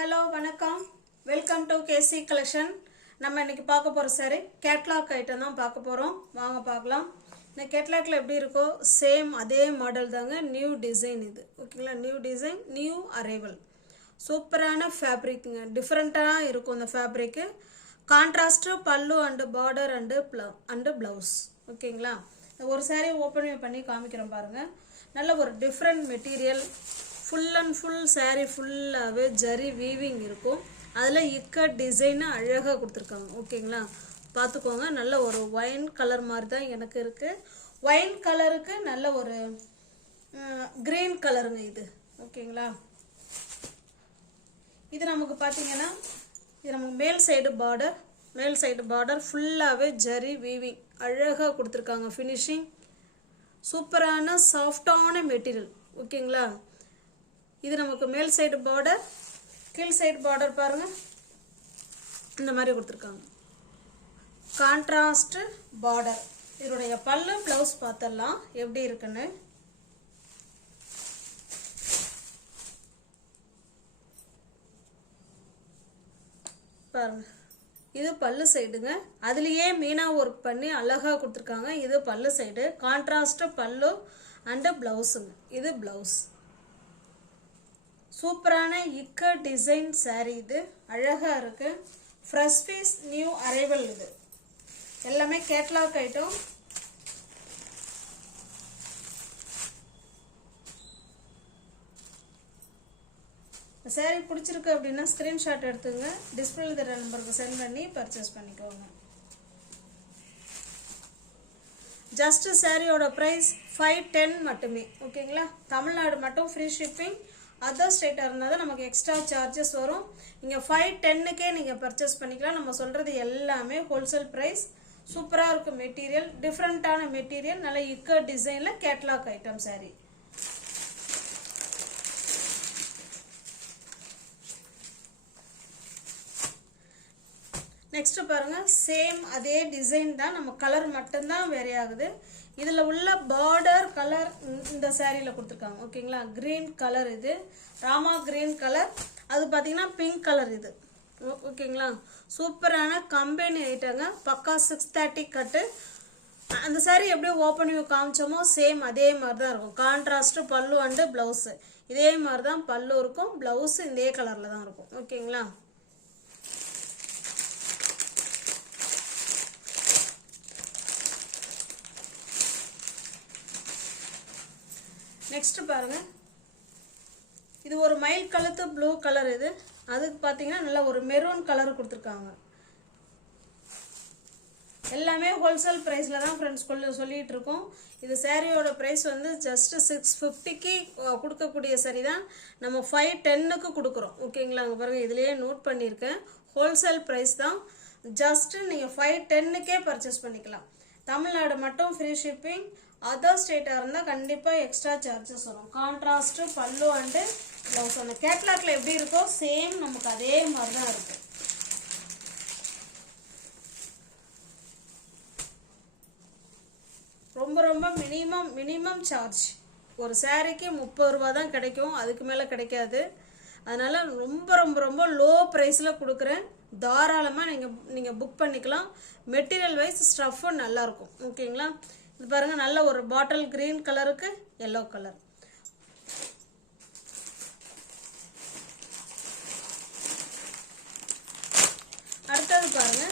hello வணக்கம் welcome to KC collection. நம்ம இன்னைக்கு பார்க்க போற saree கேட்லாக் ஐட்டம் தான் பார்க்க போறோம். வாங்க பார்க்கலாம். இந்த கேட்லாக்ல எப்படி இருக்கோ சேம் அதே மாடல் தாங்க. நியூ டிசைன் இது. ஓகேங்களா? New design, new arrival. சூப்பரான ஃபேப்ரிக்ங்க. டிஃபரெண்டா இருக்கும் இந்த ஃபேப்ரிக். கான்ட்ராஸ்ட் பல்லு அண்ட் பார்டர் அண்ட் ப்ளவுஸ். ஓகேங்களா? ஒரு saree ஓபன் பண்ணி காமிக்கிறேன் பாருங்க. நல்ல ஒரு different material. Full and full saree ஃபுல்லாகவே ஜரி வீவிங் இருக்கும். அதில் இக்கட் டிசைன் அழகாக கொடுத்துருக்காங்க. ஓகேங்களா? பார்த்துக்கோங்க. நல்ல ஒரு ஒயின் கலர் மாதிரி தான் எனக்கு இருக்குது. ஒயின் கலருக்கு நல்ல ஒரு க்ரீன் கலருங்க இது. ஓகேங்களா? இது நமக்கு பார்த்தீங்கன்னா இது நமக்கு மேல் சைடு பார்டர் ஃபுல்லாகவே ஜரி வீவிங் அழகாக கொடுத்துருக்காங்க. ஃபினிஷிங் சூப்பரான சாஃப்டான மெட்டீரியல். ஓகேங்களா? இது நமக்கு மேல் சைடு பார்டர், கீழ் சைடு பார்டர் பாருங்க இந்த மாதிரி கொடுத்துருக்காங்க. Contrast border. இதனுடைய பல்லு பிளவுஸ் பார்த்தலாம் எப்படி இருக்குன்னு. பாருங்க, இது பல்லு சைடுங்க. அதுலயே மீனா ஒர்க் பண்ணி அழகா கொடுத்துருக்காங்க. இது பல்லு சைடு. கான்ட்ராஸ்ட் பல்லு அண்ட் பிளவுஸுங்க. இது பிளவுஸ். சூப்பரான இக்க டிசைன் saree இது. அழகா இருக்கு. Fresh piece, new arrival. இது எல்லாமே கேட்லாக் ஐட்டம். saree பிடிச்சிருக்கு அப்படின்னா ஸ்கிரீன்ஷாட் எடுத்துங்க. டிஸ்பிளேல தெரிய நம்பருக்கு சென்ட் பண்ணி பர்ச்சேஸ் பண்ணிக்கோங்க. ஜஸ்ட் சாரியோட பிரைஸ் 510 மட்டுமே. ஓகேங்களா? தமிழ்நாடு மட்டும் ஃப்ரீ ஷிப்பிங். அதர் ஸ்டேட்டாக இருந்தால் தான் நமக்கு எக்ஸ்ட்ரா சார்ஜஸ் வரும். நீங்கள் 510க்கே நீங்கள் பர்ச்சேஸ் பண்ணிக்கலாம். நம்ம சொல்கிறது எல்லாமே ஹோல்சேல் ப்ரைஸ். சூப்பராக இருக்கும் மெட்டீரியல். டிஃப்ரெண்ட்டான மெட்டீரியல். நல்ல இக்க டிசைனில் கேட்லாக் ஐட்டம் saree. நெக்ஸ்ட் பாருங்க, சேம் அதே டிசைன் தான். நம்ம கலர் மட்டும்தான் வேரி ஆகுது. இதில் உள்ள பார்டர் கலர் இந்த சாரியில் கொடுத்துருக்காங்க. ஓகேங்களா? Green colour. இது ராமா கிரீன் கலர். அது பார்த்தீங்கன்னா பிங்க் கலர். இது ஓகேங்களா? சூப்பரான கம்பெனி ஐட்டங்க. பக்கா 630 கட்டு. அந்த சாரி எப்படி ஓப்பன் வியூ காமிச்சோமோ சேம் அதே மாதிரி தான் இருக்கும். கான்ட்ராஸ்ட் பல்லு அண்டு ப்ளவுஸு இதே மாதிரி தான் பல்லு இருக்கும். ப்ளவுஸு இதே கலரில் தான் இருக்கும். ஓகேங்களா? நெக்ஸ்ட் பாருங்க, இது ஒரு மயில் கழுத்து ப்ளூ கலர். இது அதுக்கு பார்த்தீங்கன்னா நல்ல ஒரு மெரூன் கலர் கொடுத்துருக்காங்க. எல்லாமே ஹோல்சேல் ப்ரைஸில் தான் ஃப்ரெண்ட்ஸ் சொல்லிட்டு இருக்கோம். இது சாரியோட ப்ரைஸ் வந்து ஜஸ்ட் 650க்கு கொடுக்கக்கூடிய சரி தான். நம்ம 510க்கு கொடுக்குறோம். ஓகேங்களா? அங்கே பாருங்கள், இதுலேயே நோட் பண்ணியிருக்கேன். ஹோல்சேல் ப்ரைஸ் தான். ஜஸ்ட் நீங்கள் 510க்கே பர்ச்சேஸ் பண்ணிக்கலாம். தமிழ்நாடு மட்டும் ஃப்ரீ ஷிப்பிங். அதர் ஸ்டேட்டாக இருந்தால் கண்டிப்பாக எக்ஸ்ட்ரா சார்ஜஸ் வரும். கான்ட்ராஸ்ட் பல்லு அண்டு ப்ளவுஸ். அந்த கேட்லாக்ல எப்படி இருக்கோ சேம் நமக்கு அதே மாதிரி தான் இருக்கு. ரொம்ப ரொம்ப மினிமம் சார்ஜ். ஒரு சாரிக்கு 30 ரூபா தான் கிடைக்கும். அதுக்கு மேலே கிடைக்காது. அதனால ரொம்ப ரொம்ப ரொம்ப லோ ப்ரைஸில் கொடுக்குறேன். தாராளமாக நீங்கள் புக் பண்ணிக்கலாம். மெட்டீரியல் வைஸ் ஸ்டஃப்பும் நல்லாயிருக்கும். ஓகேங்களா? இது பாருங்க, நல்ல ஒரு பாட்டில் கிரீன் கலருக்கு எல்லோ கலர். அடுத்தது பாருங்க,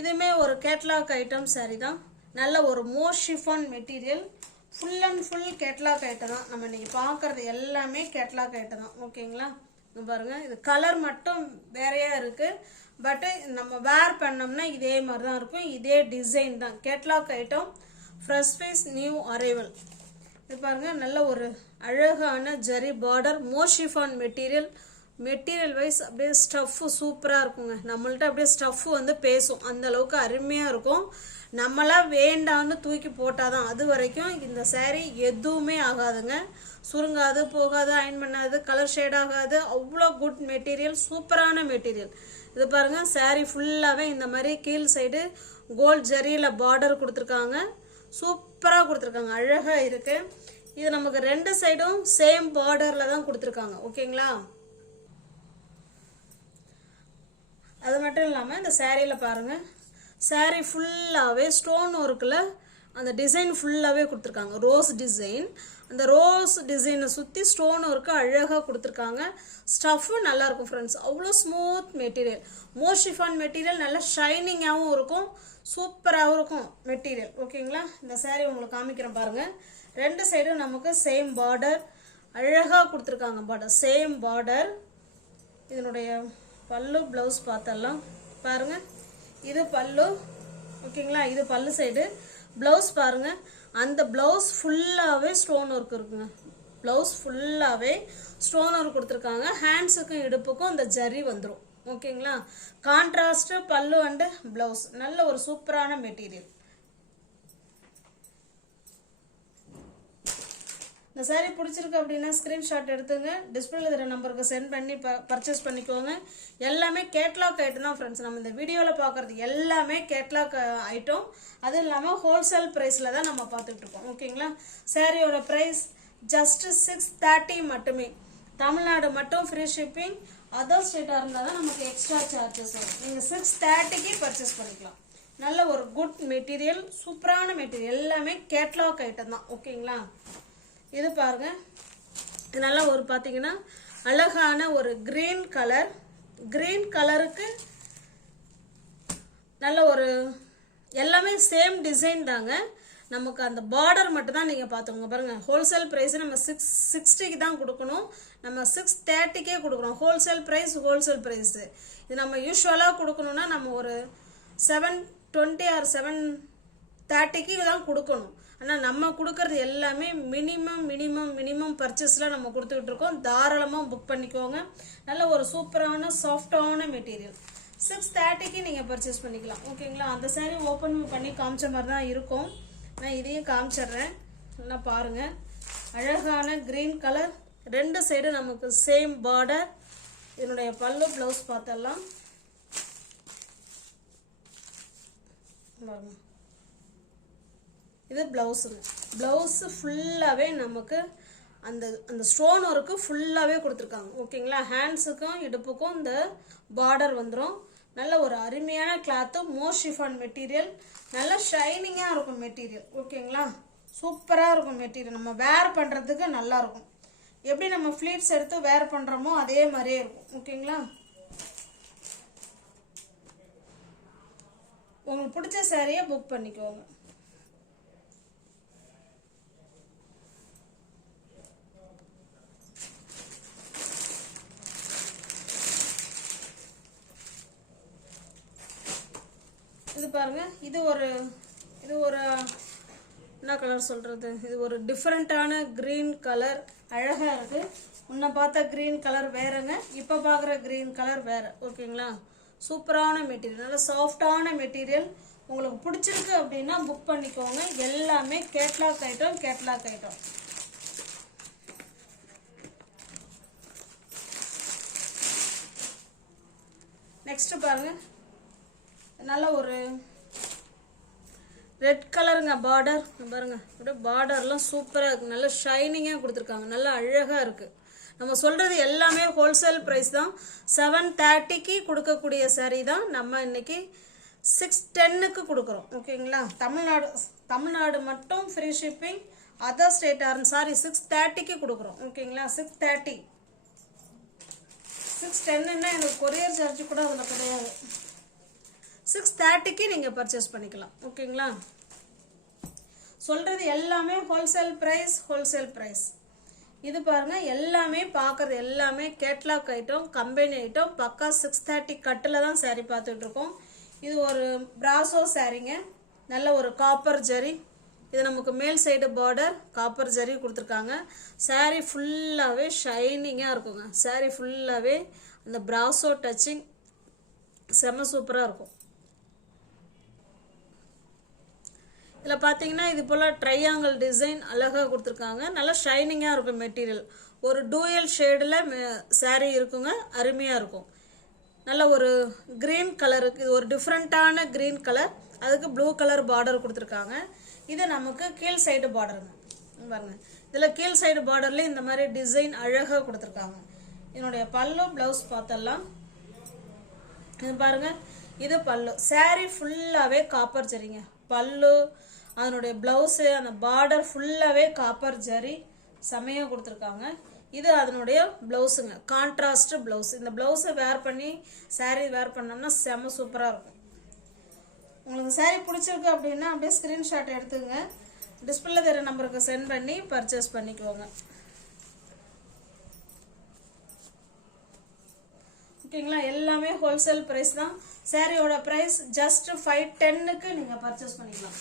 இதுமே ஒரு கேட்லாக் ஐட்டம் saree தான். நல்ல ஒரு மோர் chiffon material. Full and full catalogue item தான். நம்ம இன்னைக்கு பார்க்கறது எல்லாமே கேட்லாக் ஐட்டம் தான். ஓகேங்களா? பாருங்க, இது கலர் மட்டும் வேறையா இருக்கு. பட்டு நம்ம வேர் பண்ணோம்னா இதே மாதிரி தான் இருக்கும். இதே டிசைன் தான். Catalogue item. Fresh piece, new arrival. இது பாருங்க, நல்ல ஒரு அழகான ஜரி பார்டர். மோஷிஃபான் மெட்டீரியல் வைஸ் அப்படியே ஸ்டஃப்பு சூப்பராக இருக்குங்க. நம்மள்ட்ட அப்படியே ஸ்டஃப்பு வந்து பேசும். அந்த அளவுக்கு அருமையாக இருக்கும். நம்மளாம் வேண்டான்னு தூக்கி போட்டாதான். அது வரைக்கும் இந்த saree எதுவுமே ஆகாதுங்க. சுருங்காது, போகாது, அயன் பண்ணாது, கலர் ஷேட் ஆகாது. அவ்வளோ குட் மெட்டீரியல். சூப்பரான மெட்டீரியல். இது பாருங்க, saree ஃபுல்லாகவே இந்த மாதிரி கீழ் சைடு கோல்ட் ஜரியில் பார்டர் கொடுத்துருக்காங்க. சூப்பராக கொடுத்துருக்காங்க. அழகாக இருக்குது. இது நமக்கு ரெண்டு சைடும் சேம் பார்டரில் தான் கொடுத்துருக்காங்க. ஓகேங்களா? அது மட்டும் இல்லாமல் இந்த சாரியில் பாருங்கள், சாரி ஃபுல்லாகவே ஸ்டோன் ஒர்க்கில் அந்த டிசைன் ஃபுல்லாகவே கொடுத்துருக்காங்க. ரோஸ் டிசைன், அந்த ரோஸ் டிசைனை சுற்றி ஸ்டோன் ஒர்க்கு அழகாக கொடுத்துருக்காங்க. ஸ்டஃப்பும் நல்லாயிருக்கும் ஃப்ரெண்ட்ஸ், அவ்வளோ ஸ்மூத் மெட்டீரியல். மோஷிஃபான் மெட்டீரியல் நல்லா ஷைனிங்காகவும் இருக்கும், சூப்பராகவும் இருக்கும் மெட்டீரியல். ஓகேங்களா, இந்த சாரீ உங்களுக்கு காமிக்கிறேன் பாருங்கள். 2 சைடும் நமக்கு சேம் பார்டர் அழகாக கொடுத்துருக்காங்க. Border same border. இதனுடைய பல்லு ப்ளவுஸ் பார்த்தலாம் பாருங்கள். இது பல்லு. ஓகேங்களா, இது பல்லு சைடு. ப்ளவுஸ் பாருங்கள், அந்த ப்ளவுஸ் ஃபுல்லாகவே ஸ்டோன் ஒர்க் இருக்குங்க. ப்ளவுஸ் ஃபுல்லாகவே ஸ்டோன் ஒர்க் கொடுத்துருக்காங்க. ஹேண்ட்ஸுக்கும் இடுப்புக்கும் இந்த ஜரி வந்துடும். ஓகேங்களா, கான்ட்ராஸ்ட்டு பல்லு அண்டு ப்ளவுஸ். நல்ல ஒரு சூப்பரான மெட்டீரியல். இந்த சாரீ பிடிச்சிருக்கு அப்படின்னா ஸ்க்ரீன்ஷாட் எடுத்துங்க, டிஸ்பிளேல இருக்கிற நம்பருக்கு சென்ட் பண்ணி பர்ச்சேஸ் பண்ணிக்கோங்க. எல்லாமே கேட்லாக் ஐட்டம் தான் ஃப்ரெண்ட்ஸ். நம்ம இந்த வீடியோவில் பார்க்குறது எல்லாமே கேட்லாக் ஐட்டம். அதுவும் இல்லாமல் ஹோல்சேல் ப்ரைஸில் தான் நம்ம பார்த்துட்ருக்கோம். ஓகேங்களா, சாரியோட ப்ரைஸ் ஜஸ்ட்டு 630 மட்டுமே. தமிழ்நாடு மட்டும் ஃப்ரீ ஷிப்பிங். அதர் ஸ்டேட்டாக இருந்தால் தான் நமக்கு எக்ஸ்ட்ரா சார்ஜஸ் வரும். நீங்கள் 630க்கு பர்ச்சேஸ் பண்ணிக்கலாம். நல்ல ஒரு குட் மெட்டீரியல், சூப்பரான மெட்டீரியல், எல்லாமே கேட்லாக் ஐட்டம் தான். ஓகேங்களா, இது பாருங்க, இது நல்லா ஒரு பார்த்தீங்கன்னா அழகான ஒரு கிரீன் கலர். கிரீன் கலருக்கு நல்ல ஒரு எல்லாமே சேம் டிசைன் தாங்க. நமக்கு அந்த பார்டர் மட்டும் தான் நீங்கள் பார்த்துக்கோங்க. பாருங்கள், ஹோல்சேல் ப்ரைஸ் நம்ம 660க்கு தான் கொடுக்கணும். நம்ம 630க்கே கொடுக்குறோம். Wholesale price. இது நம்ம யூஸ்வலாக கொடுக்கணுன்னா நம்ம ஒரு 720 ஆர் 730க்கு தான் கொடுக்கணும். ஆனால் நம்ம கொடுக்கறது எல்லாமே மினிமம் பர்ச்சேஸில் நம்ம கொடுத்துக்கிட்டு இருக்கோம். தாராளமாக புக் பண்ணிக்கோங்க. நல்ல ஒரு சூப்பரான சாஃப்டான மெட்டீரியல். 630க்கு நீங்கள் பர்ச்சேஸ் பண்ணிக்கலாம். ஓகேங்களா, அந்த சாரீ ஓப்பன் பண்ணி காமிச்ச மாதிரி தான் இருக்கும். நான் இதையும் காமிச்சிட்றேன், நல்லா பாருங்கள். அழகான க்ரீன் கலர், 2 சைடு நமக்கு சேம் பார்டர். இதனுடைய பல்லு ப்ளவுஸ் பார்த்தலாம் பாருங்க. இது ப்ளவுஸுங்க. ப்ளவுஸு ஃபுல்லாகவே நமக்கு அந்த ஸ்டோன் ஒர்க்கு ஃபுல்லாகவே கொடுத்துருக்காங்க. ஓகேங்களா, ஹேண்ட்ஸுக்கும் இடுப்புக்கும் இந்த பார்டர் வந்துடும். நல்ல ஒரு அருமையான கிளாத்து, மோஷிஃபான் மெட்டீரியல், நல்ல ஷைனிங்காக இருக்கும் மெட்டீரியல். ஓகேங்களா, சூப்பராக இருக்கும் மெட்டீரியல். நம்ம வேர் பண்ணுறதுக்கு நல்லாயிருக்கும். எப்படி நம்ம ஃப்ளீட்ஸ் எடுத்து வேர் பண்ணுறோமோ அதே மாதிரியே இருக்கும். ஓகேங்களா, உங்களுக்கு பிடிச்ச சாரியை புக் பண்ணிக்கோங்க. இது பாருங்க, இது ஒரு என்ன கலர் சொல்றது, இது ஒரு டிஃப்ரெண்ட்டான கிரீன் கலர். அழகா இருக்கு. முன்ன பார்த்த கிரீன் கலர் வேறங்க, இப்போ பார்க்குற கிரீன் கலர் வேற. ஓகேங்களா, சூப்பரான மெட்டீரியல், நல்ல சாஃப்டான மெட்டீரியல். உங்களுக்கு பிடிச்சிருக்கு அப்படின்னா புக் பண்ணிக்கோங்க. எல்லாமே கேட்லாக் ஐட்டம். நெக்ஸ்ட் பாருங்க, நல்ல ஒரு ரெட் கலருங்க பார்டர். பாருங்க, அப்படியே பார்டர்லாம் சூப்பராக இருக்குது. நல்லா ஷைனிங்காக கொடுத்துருக்காங்க, நல்லா அழகாக இருக்குது. நம்ம சொல்கிறது எல்லாமே ஹோல்சேல் ப்ரைஸ் தான். 730க்கு கொடுக்கக்கூடிய சாரீ தான் நம்ம இன்னைக்கு 610க்கு கொடுக்குறோம். ஓகேங்களா, தமிழ்நாடு மட்டும் ஃப்ரீ ஷிப்பிங். அதர் ஸ்டேட்டாக சாரி 630க்கு கொடுக்குறோம். ஓகேங்களா, 630. 610ன்னா எனக்கு கொரியர் சார்ஜ் கூட அதில் கிடையாது. 630க்கு நீங்கள் பர்ச்சேஸ் பண்ணிக்கலாம். ஓகேங்களா, சொல்கிறது எல்லாமே ஹோல்சேல் ப்ரைஸ். இது பாருங்கள், எல்லாமே பார்க்குறது எல்லாமே கேட்லாக் ஐட்டம், கம்பெனி ஐட்டம். பக்கா 630 கட்டில் தான் சாரீ பார்த்துட்ருக்கோம். இது ஒரு பிராசோ சாரீங்க. நல்ல ஒரு காப்பர் ஜரி. இது நமக்கு மேல் சைடு பார்டர் காப்பர் ஜரி கொடுத்துருக்காங்க. சாரீ ஃபுல்லாகவே ஷைனிங்காக இருக்குங்க. சாரீ ஃபுல்லாகவே அந்த பிராசோ டச்சிங் செம்ம சூப்பராக இருக்கும். இதில் பார்த்தீங்கன்னா இது போல் ட்ரையாங்கிள் டிசைன் அழகாக கொடுத்துருக்காங்க. நல்லா ஷைனிங்காக இருக்கும் மெட்டீரியல். ஒரு டூயல் ஷேடில் சாரீ இருக்குங்க, அருமையாக இருக்கும். நல்ல ஒரு க்ரீன் கலருக்கு, இது ஒரு டிஃப்ரெண்ட்டான க்ரீன் கலர், அதுக்கு ப்ளூ கலர் பார்டர் கொடுத்துருக்காங்க. இது நமக்கு கீழ் சைடு பார்டருங்க. பாருங்கள், இதில் கீழ் சைடு பார்டர்லேயே இந்த மாதிரி டிசைன் அழகாக கொடுத்துருக்காங்க. இதனுடைய பல்லு ப்ளவுஸ் பார்த்தலாம். இது பாருங்க, இது பல்லு. saree ஃபுல்லாகவே காப்பர் ஜரிங்க. பல்லு, அதனுடைய ப்ளவுஸு, அந்த பார்டர் ஃபுல்லாகவே காப்பர் ஜரி செமையாக கொடுத்துருக்காங்க. இது அதனுடைய ப்ளவுஸுங்க, கான்ட்ராஸ்ட் ப்ளவுஸ். இந்த ப்ளவுஸை வேர் பண்ணி saree வேர் பண்ணோம்னா செம சூப்பராக இருக்கும். உங்களுக்கு saree பிடிச்சிருக்கு அப்படின்னா அப்படியே ஸ்க்ரீன்ஷாட் எடுத்துங்க, டிஸ்பிளே தர நம்பருக்கு சென்ட் பண்ணி பர்ச்சேஸ் பண்ணிக்கோங்க. ஓகேங்களா? எல்லாமே ஹோல்சேல் ப்ரைஸ் தான். சாரியோட ப்ரைஸ் ஜஸ்ட் 510க்கு நீங்கள் பர்ச்சேஸ் பண்ணிக்கலாம்.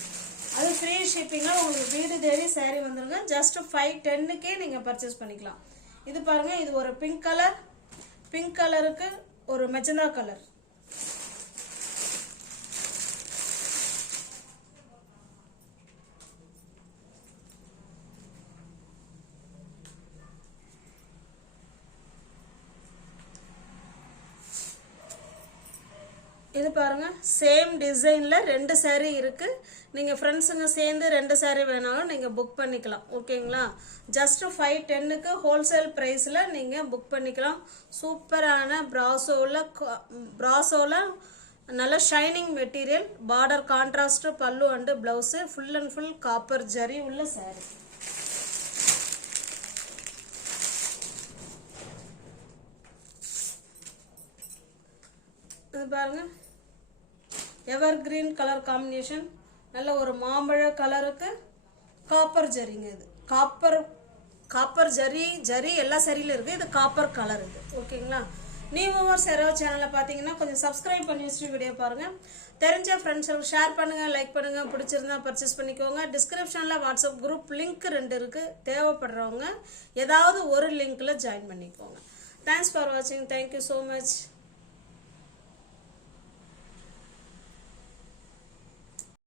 அது ஃப்ரீ ஷிப்பிங்கில் உங்களுக்கு வீடு தேடி சாரி வந்துருங்க. ஜஸ்ட் 510க்கே நீங்கள் பர்ச்சேஸ் பண்ணிக்கலாம். இது பாருங்கள், இது ஒரு பிங்க் கலர், பிங்க் கலருக்கு ஒரு மெஜந்தா கலர். இது பாருங்க, சேம் டிசைன்ல 2 saree இருக்கு. நீங்க ஃப்ரெண்ட்ஸுங்க சேர்ந்து 2 saree வேணாலும் நீங்க புக் பண்ணிக்கலாம். ஓகேங்களா? ஜஸ்ட் 510க்கு ஹோல்சேல் பிரைஸ்ல நீங்க புக் பண்ணிக்கலாம். சூப்பரான பிராசோல நல்ல ஷைனிங் மெட்டீரியல், பார்டர் கான்ட்ராஸ்ட், பல்லு and blouse, full and full copper zari உள்ள saree. இது பாருங்க, எவர் கிரீன் கலர் காம்பினேஷன், நல்ல ஒரு மாம்பழ கலருக்கு காப்பர் ஜரிங்க. இது காப்பர் ஜரி எல்லா சரியில இருக்கு. இது காப்பர் கலர். இது ஓகேங்களா? நியூ மூவர்ஸ் யாராவது சேனலை பார்த்தீங்கன்னா கொஞ்சம் சப்ஸ்கிரைப் பண்ணி வச்சுட்டு வீடியோ பாருங்க. தெரிஞ்ச ஃப்ரெண்ட்ஸுக்கு ஷேர் பண்ணுங்க, லைக் பண்ணுங்க, பிடிச்சிருந்தா பர்ச்சேஸ் பண்ணிக்கோங்க. டிஸ்கிரிப்ஷனில் வாட்ஸ்அப் குரூப் லிங்க் 2 இருக்கு. தேவைப்படுறவங்க ஏதாவது ஒரு லிங்க்ல ஜாயின் பண்ணிக்கோங்க. தேங்க்ஸ் ஃபார் வாட்சிங். Thank you so much.